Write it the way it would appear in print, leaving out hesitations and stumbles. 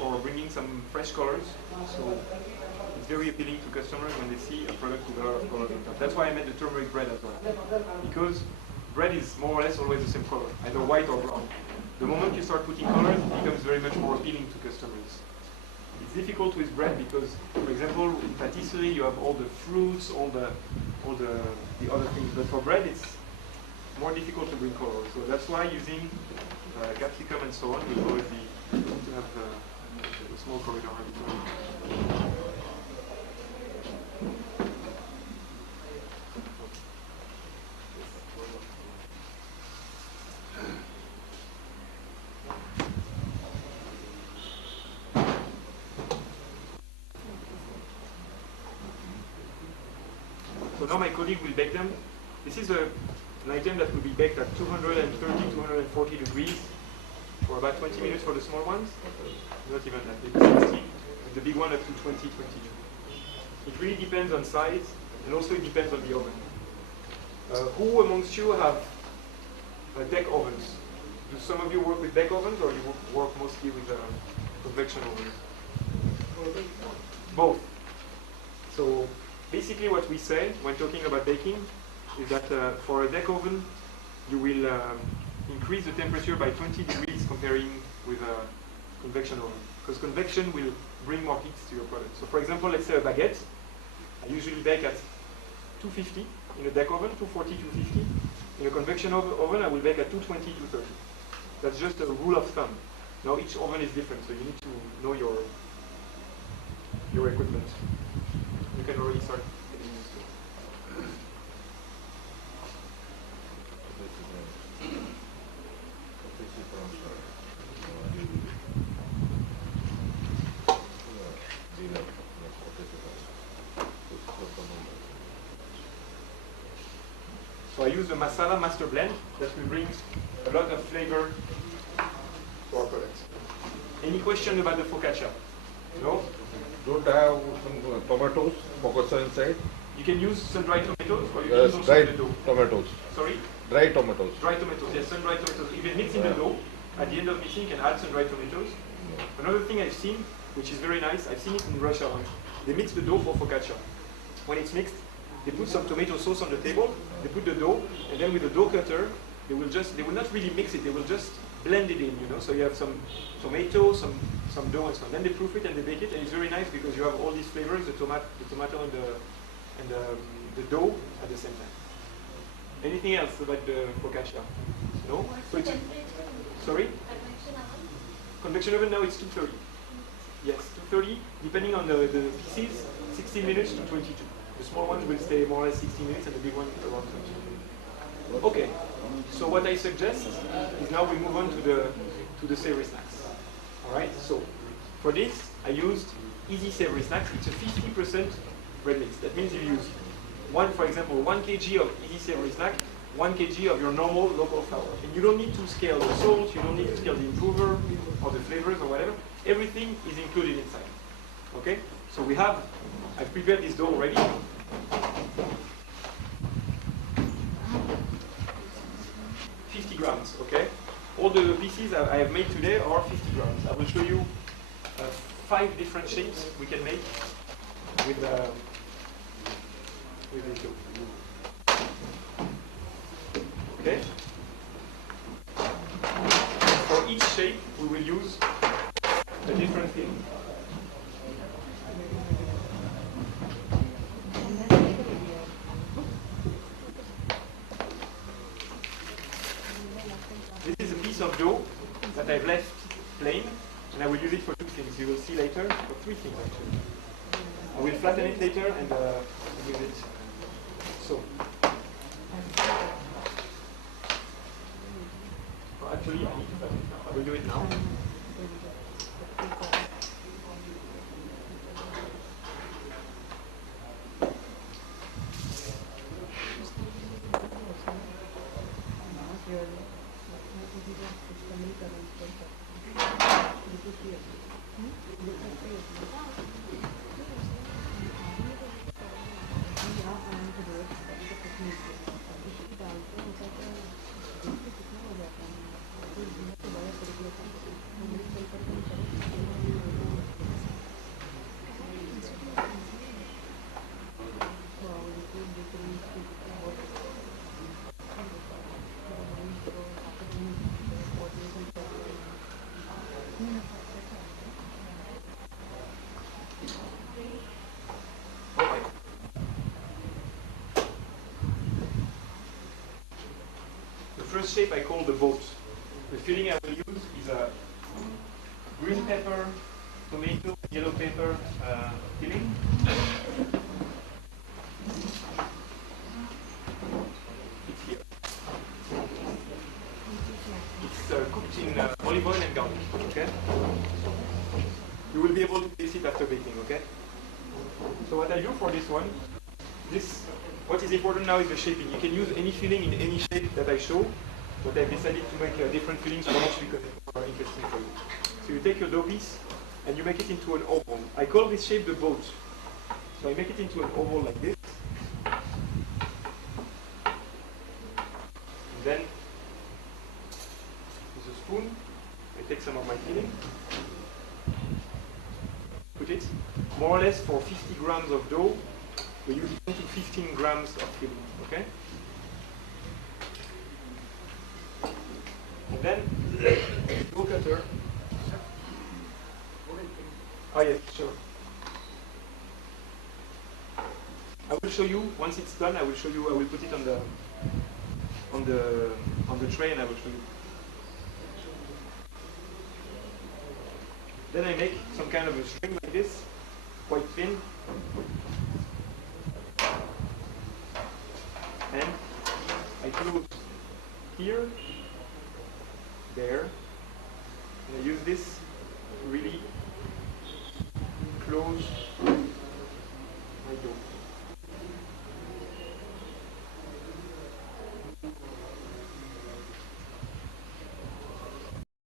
for bringing some fresh colors. So it's very appealing to customers when they see a product with a lot of colors on top. That's why I made the turmeric bread as well. Because bread is more or less always the same color, either white or brown. The moment you start putting colors, it becomes very much more appealing to customers. It's difficult with bread because, for example, in patisserie you have all the fruits, all the other things. But for bread, it's more difficult to bring colors. So that's why using capsicum and so on will always be good to have a small corridor in between. So now my colleague will bake them. This is an item that will be baked at 230, 240 degrees for about 20 minutes for the small ones. Not even that, maybe 60. And the big one up to 20, 22. It really depends on size, and also it depends on the oven. Who amongst you have deck ovens? Do some of you work with deck ovens, or you work mostly with convection ovens? Both. So basically what we say when talking about baking is that for a deck oven, you will increase the temperature by 20 degrees comparing with a convection oven. Because convection will bring more heat to your product. So for example, let's say a baguette. I usually bake at 250 in a deck oven, 240, 250. In a convection oven, I will bake at 220, 230. That's just a rule of thumb. Now each oven is different, so you need to know your equipment. You can already start getting used to it. So I use the Masala Master Blend that will bring a lot of flavor to our products. Any question about the focaccia? No? Don't have some tomatoes, focaccia inside? You can use sun-dried tomatoes, or you can use also dried the dough. tomatoes. Sorry? Dry tomatoes. Dry tomatoes, yes, sun-dried tomatoes. You can mix in the dough. At the end of mixing, you can add sun-dried tomatoes. Another thing I've seen, which is very nice, I've seen it in Russia. They mix the dough for focaccia. When it's mixed, they put some tomato sauce on the table, they put the dough, and then with the dough cutter, they will not really mix it, they will just blend it in, you know. So you have some tomato, some dough and so on. Then they proof it and they bake it, and it's very nice because you have all these flavors, the tomato and the dough at the same time. Anything else about the focaccia? No? So it's, sorry? Convection oven now it's 230. Yes, 230, depending on the pieces, 16 minutes to 22. The small ones will stay more or less 16 minutes and the big one around 22. Okay, so what I suggest is now we move on to the savory snacks. Alright, so for this I used Easy Savory Snacks. It's a 50% bread mix. That means you use for example, 1 kg of Easy Savory Snack, 1 kg of your normal local flour. And you don't need to scale the salt, you don't need to scale the improver or the flavors or whatever. Everything is included inside. Okay? So I've prepared this dough already. Grams, okay? All the pieces I have made today are 50 grams. I will show you 5 different shapes we can make with this dough. Okay? For each shape, we will use a different thing. Of dough that I've left plain, and I will use it for 2 things. You will see later, for 3 things actually. I will flatten it later and use it. So, actually, I will do it now. Okay. The first shape I call the boat. The filling I will use is a green pepper, tomato, yellow pepper filling. It's here. It's cooked in olive oil and garlic. Okay. You will be able to taste it after baking. Okay. So what I do for this one, what is important now is the shaping. You can use any filling in any shape that I show, but I've decided to make different fillings for each because it's more interesting for you. So you take your dough piece and you make it into an oval. I call this shape the boat. So I make it into an oval like this. And then with a spoon, I take some of my filling, put it more or less for 50 grams of dough. We use 10 to 15 grams of filling, okay? And then dough cutter. Oh yes, sure. I will show you once it's done. I will show you. I will put it on the tray, and I will show you. Then I make some kind of a string like this, quite thin. And I close here, there, and I use this to really close